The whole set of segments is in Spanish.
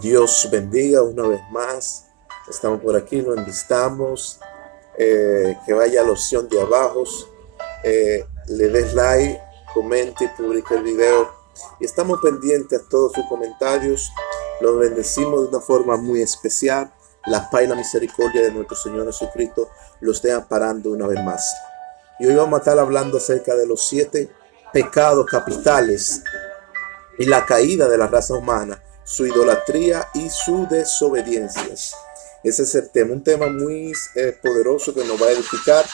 Dios bendiga una vez más. Estamos por aquí, lo enlistamos. Que vaya a la opción de abajo, le des like, comente y publique el video. Y estamos pendientes a todos sus comentarios. Los bendecimos de una forma muy especial. La paz y la misericordia de nuestro Señor Jesucristo los esté amparando una vez más. Y hoy vamos a estar hablando acerca de los 7 pecados capitales y la caída de la raza humana, su idolatría y su desobediencia. Ese es el tema, un tema muy poderoso que nos va a edificar.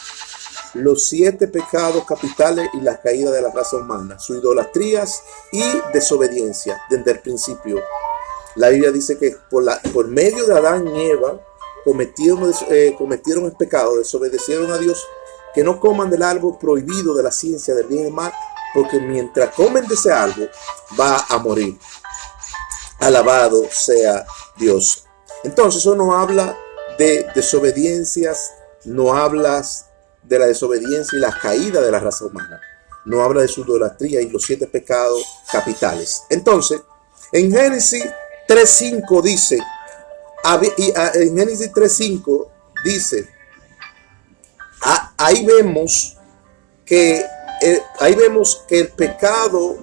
Los 7 pecados capitales y la caída de la raza humana, su idolatrías y desobediencia desde el principio. La Biblia dice que por medio de Adán y Eva cometieron el pecado, desobedecieron a Dios, que no coman del árbol prohibido de la ciencia del bien y del mal, porque mientras comen de ese árbol va a morir. Alabado sea Dios. Entonces eso no habla de desobediencias, no habla de la desobediencia y la caída de la raza humana, no habla de su idolatría y los 7 pecados capitales. Entonces, en Génesis 3.5 dice, en Génesis 3.5 dice, ahí vemos que el pecado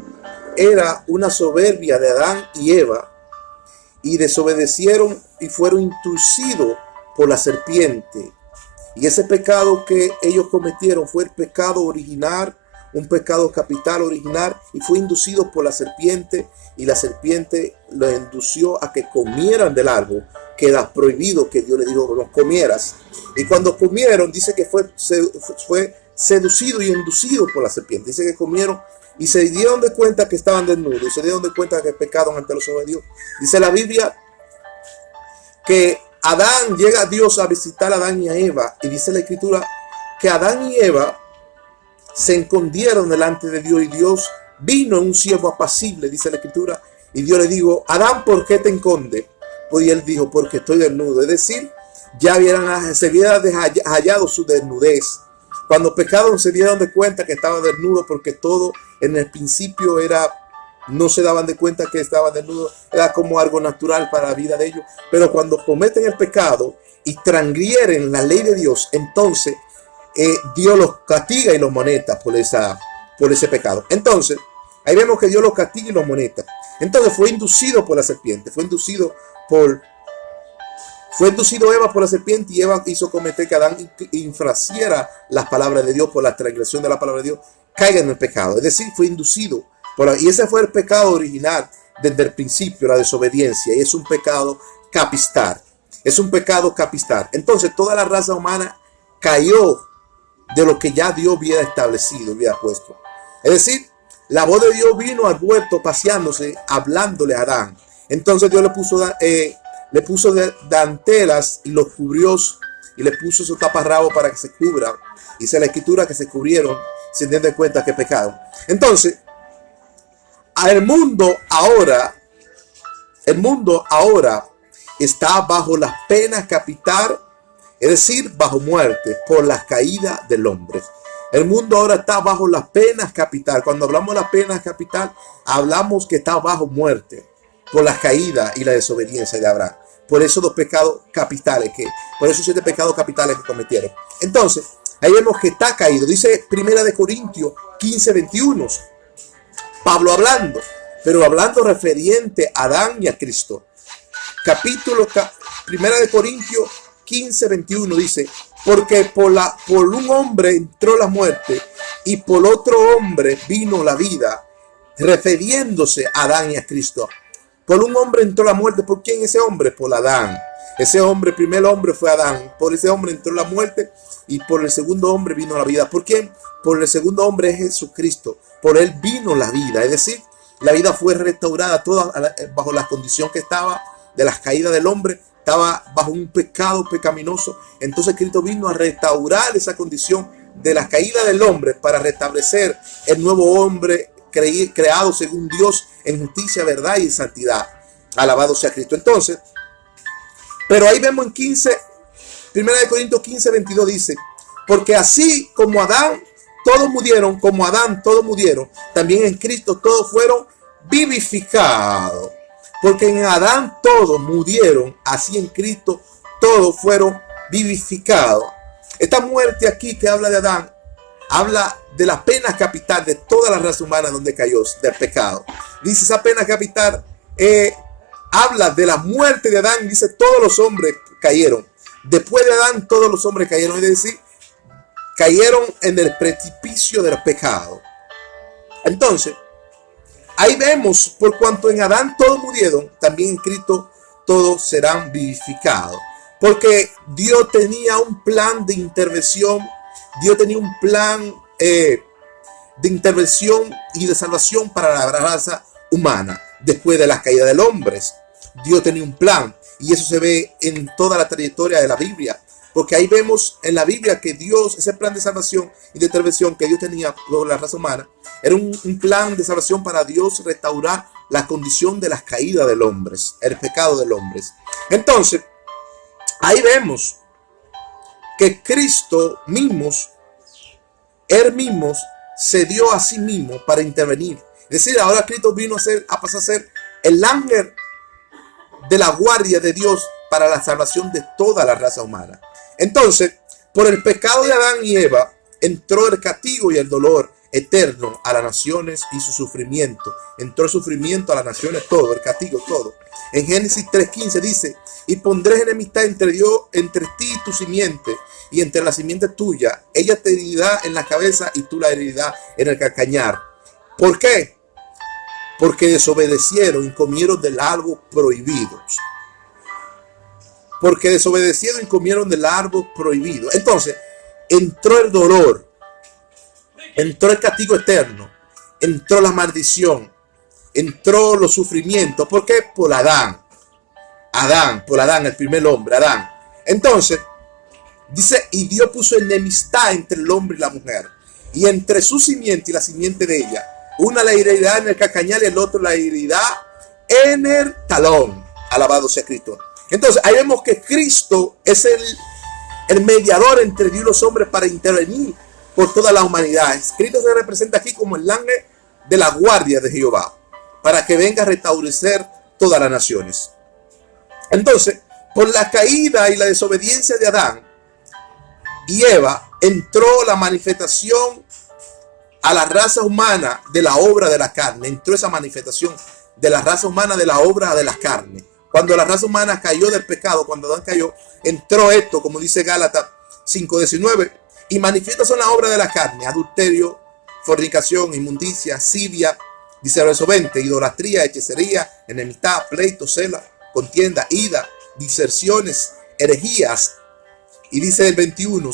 era una soberbia de Adán y Eva, y desobedecieron y fueron inducidos por la serpiente. Y ese pecado que ellos cometieron fue el pecado original, un pecado capital original, y fue inducido por la serpiente, y la serpiente los indució a que comieran del árbol que era prohibido, que Dios les dijo no comieras. Y cuando comieron, dice que fue seducido y inducido por la serpiente. Dice que comieron y se dieron de cuenta que estaban desnudos, y se dieron de cuenta que pecaron ante los ojos de Dios. Dice la Biblia que llega a Dios a visitar a Adán y a Eva, y dice la Escritura que Adán y Eva se escondieron delante de Dios, y Dios vino en un siervo apacible, dice la Escritura, y Dios le dijo, Adán, ¿por qué te escondes? Pues y él dijo, porque estoy desnudo. Es decir, se había hallado su desnudez. Cuando pecaron se dieron de cuenta que estaban desnudos, porque todo en el principio no se daban de cuenta que estaban desnudos, era como algo natural para la vida de ellos. Pero cuando cometen el pecado y transgreden la ley de Dios, entonces Dios los castiga y los amonesta por ese pecado. Entonces, ahí vemos que Dios los castiga y los amonesta. Entonces fue inducido por la serpiente, fue inducido Eva por la serpiente, y Eva hizo cometer que Adán infraciera las palabras de Dios por la transgresión de la palabra de Dios, caiga en el pecado. Es decir, fue inducido y ese fue el pecado original desde el principio, la desobediencia, y es un pecado capital. Es un pecado capital. Entonces toda la raza humana cayó de lo que ya Dios había establecido, había puesto. Es decir, la voz de Dios vino al huerto paseándose, hablándole a Adán. Entonces Dios le puso dantelas y los cubrió, y le puso su taparrabo para que se cubra. Dice la Escritura que se cubrieron sin darse cuenta que pecaron. Entonces, el mundo ahora está bajo las penas capital, es decir, bajo muerte por la caída del hombre. El mundo ahora está bajo las penas capital. Cuando hablamos de las penas capital, hablamos que está bajo muerte por la caída y la desobediencia de Abraham. Por esos 2 pecados capitales, por esos 7 pecados capitales que cometieron. Entonces, ahí vemos que está caído. Dice 1 Corintios 15:21. Pablo hablando, pero hablando referente a Adán y a Cristo. 1 Corintios 15:21 dice, porque por un hombre entró la muerte, y por otro hombre vino la vida, refiriéndose a Adán y a Cristo. Por un hombre entró la muerte. ¿Por quién ese hombre? Por Adán. Ese hombre, el primer hombre fue Adán. Por ese hombre entró la muerte, y por el segundo hombre vino la vida. ¿Por quién? Por el segundo hombre es Jesucristo. Por él vino la vida. Es decir, la vida fue restaurada toda bajo la condición que estaba de las caídas del hombre. Estaba bajo un pecado pecaminoso. Entonces Cristo vino a restaurar esa condición de la caída del hombre para restablecer el nuevo hombre creado según Dios en justicia, verdad y santidad. Alabado sea Cristo. Entonces, pero ahí vemos en 1 Corintios 15:22 dice, porque así como Adán todos murieron, también en Cristo todos fueron vivificados. Porque en Adán todos murieron, así en Cristo todos fueron vivificados. Esta muerte aquí que habla de Adán, habla de la pena capital de toda la raza humana donde cayó, del pecado. Dice esa pena capital, habla de la muerte de Adán, dice todos los hombres cayeron. Después de Adán todos los hombres cayeron, es decir, cayeron en el precipicio del pecado. Entonces, ahí vemos, por cuanto en Adán todos murieron, también en Cristo todos serán vivificados. Porque Dios tenía un plan de intervención, Dios tenía un plan de intervención y de salvación para la raza humana. Después de la caída del hombre, Dios tenía un plan, y eso se ve en toda la trayectoria de la Biblia. Porque ahí vemos en la Biblia que Dios, ese plan de salvación y de intervención que Dios tenía sobre la raza humana, era un plan de salvación para Dios restaurar la condición de las caídas del hombre, el pecado del hombre. Entonces, ahí vemos que Cristo mismo, Él mismo, se dio a sí mismo para intervenir. Es decir, ahora Cristo vino a pasar a ser el ángel de la guardia de Dios para la salvación de toda la raza humana. Entonces, por el pecado de Adán y Eva, entró el castigo y el dolor eterno a las naciones y su sufrimiento. Entró el sufrimiento a las naciones, todo, el castigo, todo. En Génesis 3:15 dice, y pondré enemistad entre ti y tu simiente, y entre la simiente tuya. Ella te herirá en la cabeza y tú la herirás en el calcañar. ¿Por qué? Porque desobedecieron y comieron del árbol prohibido. Porque desobedecieron y comieron del árbol prohibido. Entonces, entró el dolor, entró el castigo eterno, entró la maldición, entró los sufrimientos. ¿Por qué? Por Adán. Por Adán, el primer hombre, Adán. Entonces, dice, y Dios puso enemistad entre el hombre y la mujer, y entre su simiente y la simiente de ella. Una la herirá en el calcañar y el otro la herirá en el talón. Alabado sea Cristo. Entonces, ahí vemos que Cristo es el mediador entre Dios y los hombres para intervenir por toda la humanidad. Cristo se representa aquí como el ángel de la guardia de Jehová, para que venga a restablecer todas las naciones. Entonces, por la caída y la desobediencia de Adán y Eva, entró la manifestación a la raza humana de la obra de la carne. Entró esa manifestación de la raza humana de la obra de la carne. Cuando la raza humana cayó del pecado, cuando Adán cayó, entró esto, como dice Gálatas 5:19, y manifiestas son la obra de la carne: adulterio, fornicación, inmundicia, lascivia, dice el verso 20, idolatría, hechicería, enemistad, pleito, cela, contienda, ira, diserciones, herejías. Y dice el 21,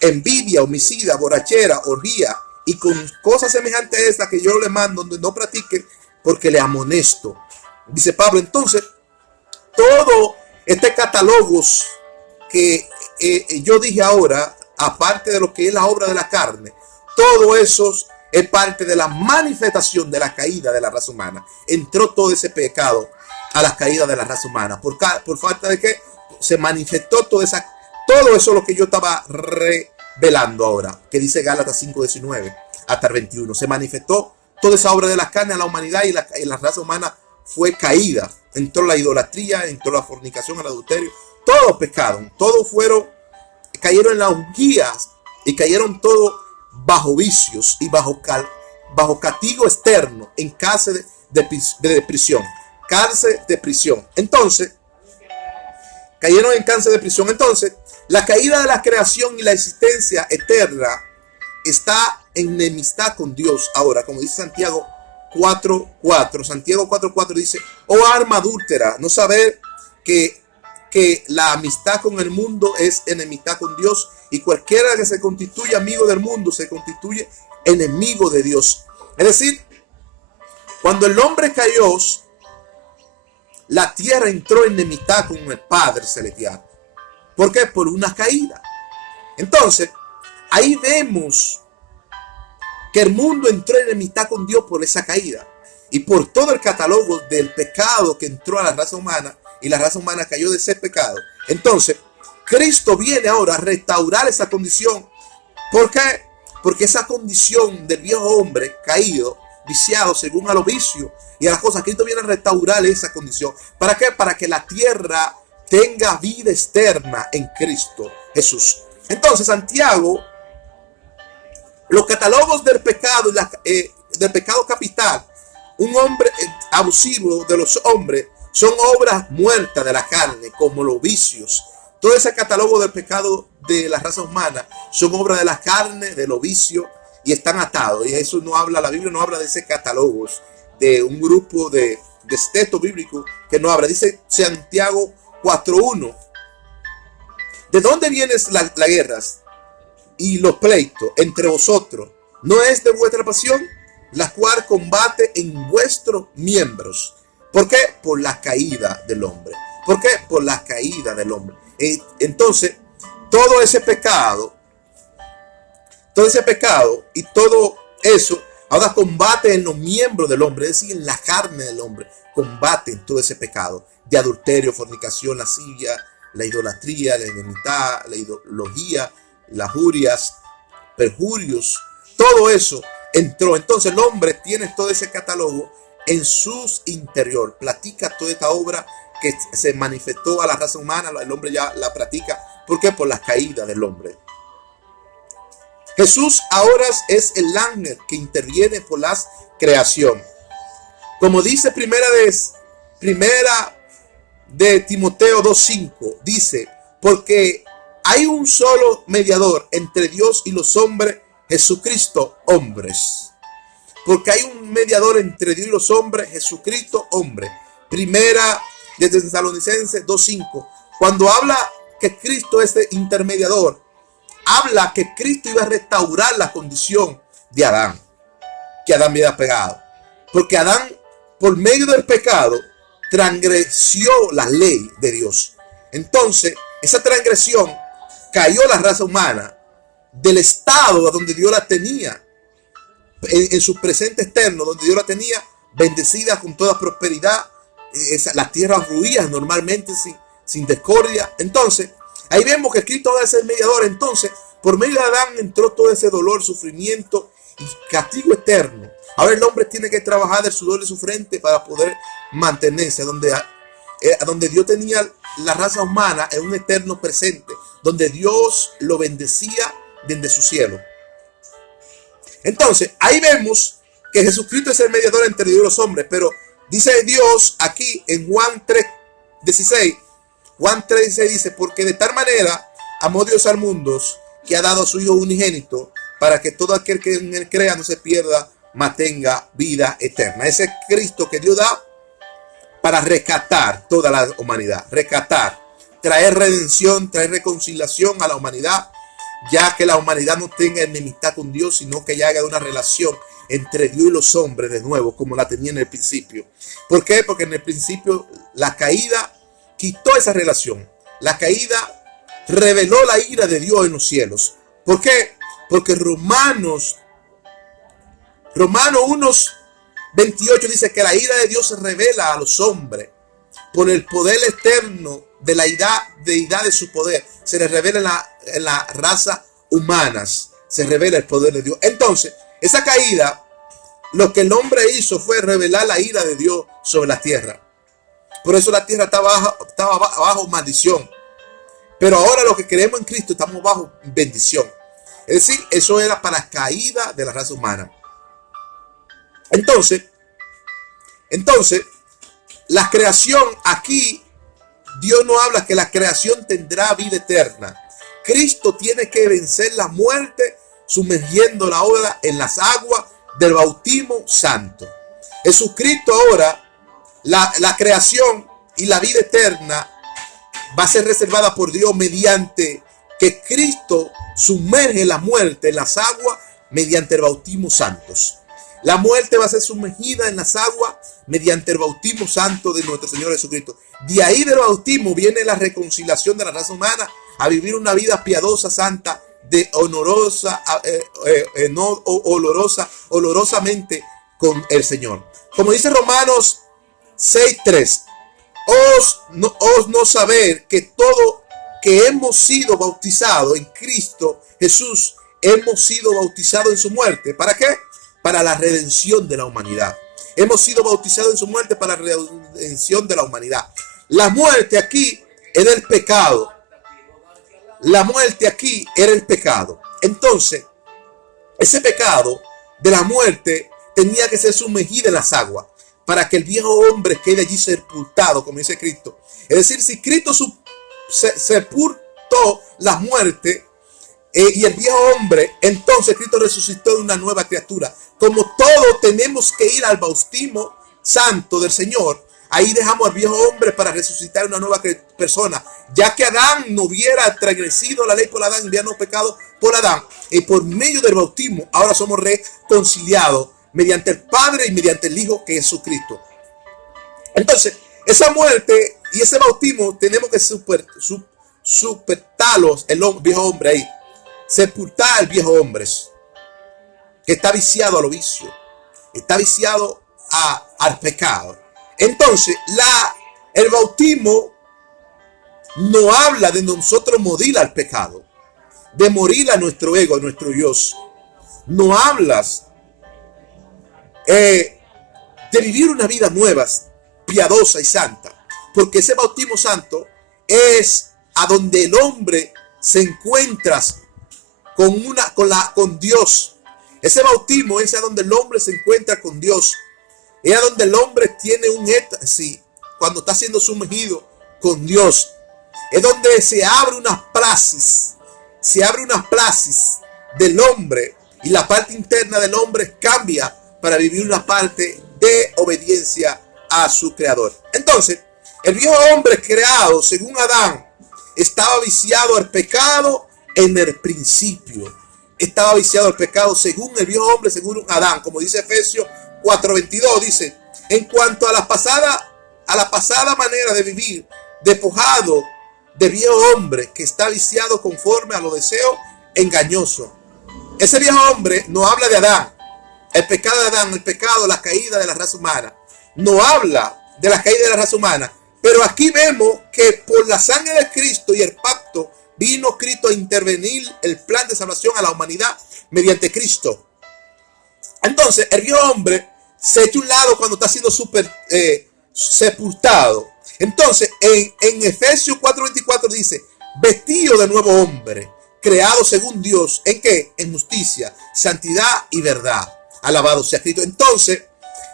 envidia, homicida, borrachera, orgía, y con cosas semejantes a estas que yo le mando, donde no practiquen, porque le amonesto. Dice Pablo, entonces, todo este catálogo que yo dije ahora, aparte de lo que es la obra de la carne, todo eso es parte de la manifestación de la caída de la raza humana. Entró todo ese pecado a la caída de la raza humana. ¿Por falta de qué? Se manifestó todo eso lo que yo estaba revelando ahora, que dice Gálatas 5:19 hasta el 21. Se manifestó toda esa obra de la carne a la humanidad, y la raza humana fue caída. Entró la idolatría, entró la fornicación, el adulterio, todos pecaron, todos cayeron en las guías y cayeron todos bajo vicios y bajo castigo externo, en cárcel de prisión. Cárcel de prisión. Entonces, cayeron en cárcel de prisión. Entonces, la caída de la creación y la existencia eterna está en enemistad con Dios. Ahora, como dice Santiago 4:4, Santiago 4:4 dice, oh alma adúltera, no saber que la amistad con el mundo es enemistad con Dios, y cualquiera que se constituye amigo del mundo se constituye enemigo de Dios. Es decir, cuando el hombre cayó, la tierra entró en enemistad con el Padre Celestial. ¿Por qué? Por una caída. Entonces, ahí vemos que el mundo entró en enemistad con Dios por esa caída, y por todo el catálogo del pecado que entró a la raza humana, y la raza humana cayó de ese pecado. Entonces, Cristo viene ahora a restaurar esa condición. ¿Por qué? Porque esa condición del viejo hombre caído viciados según a los vicios y a las cosas. Cristo viene a restaurar esa condición. ¿Para qué? Para que la tierra tenga vida externa en Cristo Jesús. Entonces, Santiago, los catálogos del pecado del pecado capital, un hombre abusivo de los hombres, son obras muertas de la carne, como los vicios. Todo ese catálogo del pecado de la raza humana son obras de la carne, de los vicios, y están atados. Y eso no habla, la Biblia no habla de ese catálogo, de un grupo de textos bíblicos que no habla. Dice Santiago 4:1. ¿De dónde vienen las guerras y los pleitos entre vosotros? ¿No es de vuestra pasión, la cual combate en vuestros miembros? ¿Por qué? Por la caída del hombre. ¿Por qué? Por la caída del hombre. Entonces, todo ese pecado y todo eso ahora combate en los miembros del hombre, es decir, en la carne del hombre. Combate todo ese pecado de adulterio, fornicación, lascivia, la idolatría, la enemistad, la ideología, las jurias, perjurios. Todo eso entró. Entonces el hombre tiene todo ese catálogo en su interior. Platica toda esta obra que se manifestó a la raza humana. El hombre ya la practica. ¿Por qué? Por la caída del hombre. Jesús ahora es el ángel que interviene por la creación. Como dice primera de Timoteo 2:5, dice, porque hay un solo mediador entre Dios y los hombres, Jesucristo, hombres. Porque hay un mediador entre Dios y los hombres, Jesucristo, hombre. Primera de Tesalonicenses 2:5. Cuando habla que Cristo es el intermediador, habla que Cristo iba a restaurar la condición de Adán, que Adán había pecado. Porque Adán, por medio del pecado, transgredió la ley de Dios. Entonces, esa transgresión cayó la raza humana del estado donde Dios la tenía, en su presente externo, donde Dios la tenía bendecida con toda prosperidad. Las tierras fluían normalmente sin discordia. Entonces, ahí vemos que Cristo va a ser el mediador. Entonces, por medio de Adán entró todo ese dolor, sufrimiento y castigo eterno. Ahora el hombre tiene que trabajar del sudor de su frente para poder mantenerse donde Dios tenía la raza humana en un eterno presente, donde Dios lo bendecía desde su cielo. Entonces, ahí vemos que Jesucristo es el mediador entre Dios y los hombres, pero dice Dios aquí en Juan 3:16, Juan 3:16 dice, porque de tal manera amó Dios al mundo que ha dado a su Hijo unigénito para que todo aquel que en él crea no se pierda, mas tenga vida eterna. Ese es Cristo que Dios da para rescatar toda la humanidad, traer redención, traer reconciliación a la humanidad, ya que la humanidad no tenga enemistad con Dios, sino que ya haga una relación entre Dios y los hombres de nuevo, como la tenía en el principio. ¿Por qué? Porque en el principio la caída quitó esa relación. La caída reveló la ira de Dios en los cielos. ¿Por qué? Porque Romanos 1:28 dice que la ira de Dios se revela a los hombres por el poder externo de la deidad de su poder. Se le revela en la raza humanas, se revela el poder de Dios. Entonces, esa caída, lo que el hombre hizo fue revelar la ira de Dios sobre la tierra. Por eso la tierra estaba bajo maldición. Pero ahora los que creemos en Cristo estamos bajo bendición. Es decir, eso era para la caída de la raza humana. Entonces, la creación aquí, Dios no habla que la creación tendrá vida eterna. Cristo tiene que vencer la muerte sumergiendo la obra en las aguas del bautismo santo. Jesucristo ahora, la creación y la vida eterna va a ser reservada por Dios mediante que Cristo sumerge la muerte en las aguas mediante el bautismo santos. La muerte va a ser sumergida en las aguas mediante el bautismo santo de nuestro Señor Jesucristo. De ahí del bautismo viene la reconciliación de la raza humana a vivir una vida piadosa, santa, olorosamente con el Señor. Como dice Romanos 6:3, os no saber que todo que hemos sido bautizados en Cristo Jesús, hemos sido bautizados en su muerte. ¿Para qué? para la redención de la humanidad. Hemos sido bautizados en su muerte para la redención de la humanidad. La muerte aquí era el pecado. La muerte aquí era el pecado. Entonces, ese pecado de la muerte tenía que ser sumergido en las aguas para que el viejo hombre quede allí sepultado, como dice Cristo. Es decir, si Cristo sepultó la muerte y el viejo hombre, entonces Cristo resucitó de una nueva criatura. Como todos tenemos que ir al bautismo santo del Señor, ahí dejamos al viejo hombre para resucitar una nueva persona. Ya que Adán no hubiera transgredido la ley por Adán, hubiera no pecado por Adán, y por medio del bautismo ahora somos reconciliados mediante el Padre y mediante el Hijo, que es Jesucristo. Entonces, esa muerte y ese bautismo tenemos que sepultarlos, el viejo hombre ahí. Sepultar al viejo hombre que está viciado a lo vicio, está viciado al pecado. Entonces, el bautismo no habla de nosotros morir al pecado, de morir a nuestro ego, a nuestro yo. No hablas de vivir una vida nueva, piadosa y santa, porque ese bautismo santo es a donde el hombre se encuentra con Dios. Ese bautismo es a donde el hombre se encuentra con Dios. Es a donde el hombre tiene un éxtasis cuando está siendo sumergido con Dios. Es donde se abre una placis. Se abre una placis del hombre y la parte interna del hombre cambia para vivir una parte de obediencia a su creador. Entonces, el viejo hombre creado según Adán estaba viciado al pecado en el principio. Estaba viciado al pecado según el viejo hombre, según Adán, como dice Efesios 4:22, dice: en cuanto a la pasada manera de vivir, despojado de viejo hombre que está viciado conforme a los deseos engañosos. Ese viejo hombre no habla de Adán, el pecado de Adán, el pecado, la caída de la raza humana. No habla de la caída de la raza humana, pero aquí vemos que por la sangre de Cristo y el pacto vino Cristo a intervenir el plan de salvación a la humanidad mediante Cristo. Entonces, el viejo hombre se echa a un lado cuando está siendo sepultado. Entonces, en Efesios 4:24 dice: vestido de nuevo hombre, creado según Dios. ¿En qué? En justicia, santidad y verdad. Alabado sea Cristo. Entonces,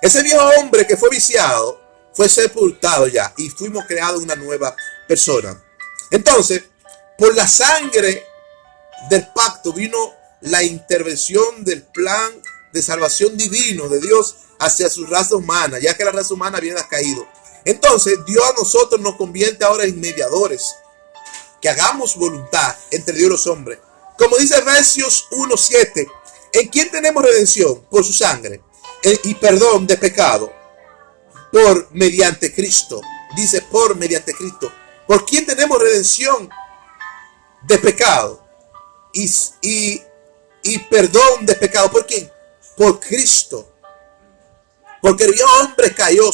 ese viejo hombre que fue viciado fue sepultado ya y fuimos creados una nueva persona. Entonces, por la sangre del pacto vino la intervención del plan de salvación divino de Dios hacia su raza humana, ya que la raza humana había caído. Entonces, Dios a nosotros nos convierte ahora en mediadores, que hagamos voluntad entre Dios y los hombres. Como dice Efesios 1:7, ¿en quién tenemos redención? Por su sangre y perdón de pecado, por mediante Cristo. Dice por mediante Cristo. ¿Por quién tenemos redención de pecado y perdón de pecado? ¿Por quién? Por Cristo. Porque el viejo hombre cayó,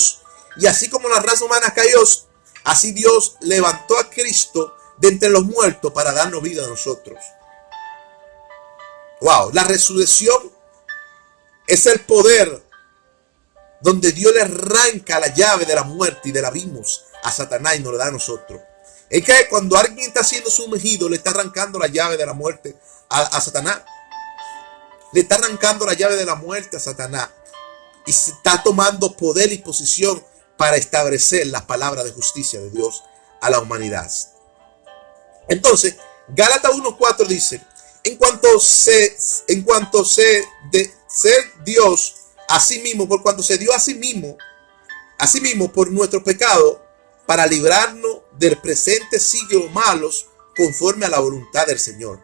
y así como la raza humana cayó, así Dios levantó a Cristo de entre los muertos para darnos vida a nosotros. Wow, la resurrección es el poder donde Dios le arranca la llave de la muerte y del abismo a Satanás y nos la da a nosotros. Es que cuando alguien está siendo sumergido, le está arrancando la llave de la muerte a Satanás. Le está arrancando la llave de la muerte a Satanás. Y se está tomando poder y posición para establecer las palabras de justicia de Dios a la humanidad. Entonces, Gálatas 1:4 dice: en cuanto se de ser Dios a sí mismo, por cuanto se dio a sí mismo por nuestro pecado, para librarnos del presente siglo malos, conforme a la voluntad del Señor.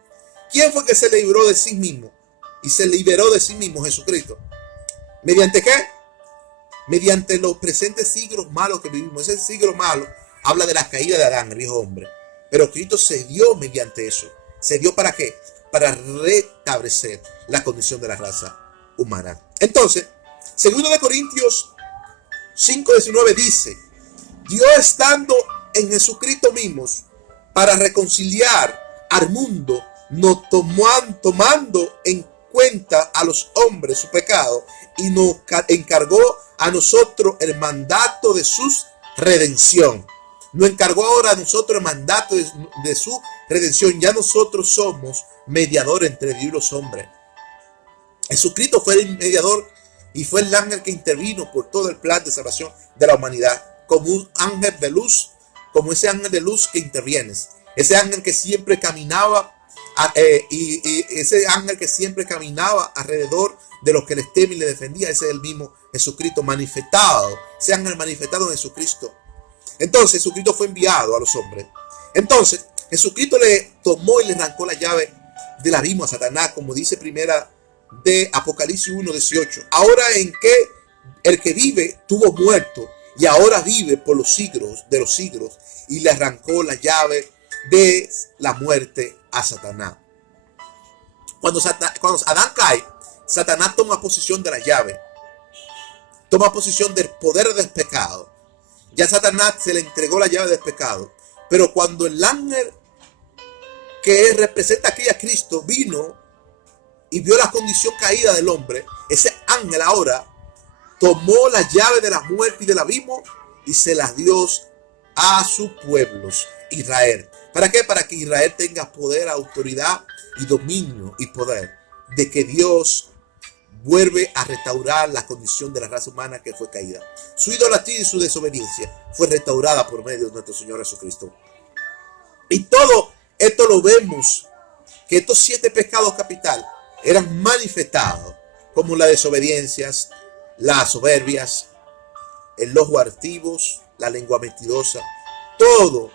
¿Quién fue que se libró de sí mismo? Y se liberó de sí mismo, Jesucristo. ¿Mediante qué? Mediante los presentes siglos malos que vivimos. Ese siglo malo habla de la caída de Adán, el viejo hombre. Pero Cristo se dio mediante eso. ¿Se dio para qué? Para restablecer la condición de la raza humana. Entonces, 2 Corintios 5:19 dice: Dios, estando en Jesucristo mismos para reconciliar al mundo, no tomando en cuenta a los hombres su pecado y nos encargó a nosotros el mandato de su redención. Nos encargó ahora a nosotros el mandato de su redención. Ya nosotros somos mediadores entre Dios y los hombres. Jesucristo fue el mediador y fue el ángel que intervino por todo el plan de salvación de la humanidad, como un ángel de luz, como ese ángel de luz que interviene, ese ángel que siempre caminaba ese ángel que siempre caminaba alrededor de los que les temen y le defendía. Ese es el mismo Jesucristo manifestado, ese ángel manifestado en Jesucristo. Entonces Jesucristo fue enviado a los hombres. Entonces Jesucristo le tomó y le arrancó la llave del abismo a Satanás, como dice primera de Apocalipsis 1:18. Ahora en que el que vive tuvo muerto y ahora vive por los siglos de los siglos, y le arrancó la llave de la muerte a Satanás. Cuando Adán cae, Satanás toma posesión de la llave, toma posesión del poder del pecado. Ya a Satanás se le entregó la llave del pecado, pero cuando el ángel que representa aquí a Cristo vino y vio la condición caída del hombre, ese ángel ahora tomó la llave de la muerte y del abismo y se las dio a sus pueblos, Israel. ¿Para qué? Para que Israel tenga poder, autoridad y dominio y poder, de que Dios vuelve a restaurar la condición de la raza humana que fue caída. Su idolatría y su desobediencia fue restaurada por medio de nuestro Señor Jesucristo. Y todo esto lo vemos, que estos 7 pecados capitales eran manifestados, como las desobediencias, las soberbias, el ojo altivos, la lengua mentirosa. Todo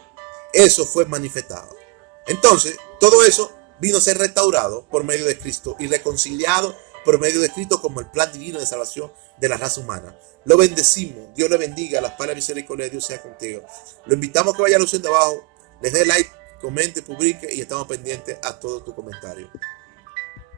eso fue manifestado. Entonces, todo eso vino a ser restaurado por medio de Cristo y reconciliado por medio de Cristo como el plan divino de salvación de la raza humana. Lo bendecimos. Dios le bendiga. La paz y la misericordia de Dios sea contigo. Lo invitamos a que vaya a la opción de abajo, les dé like, comente, publique y estamos pendientes a todo tu comentario.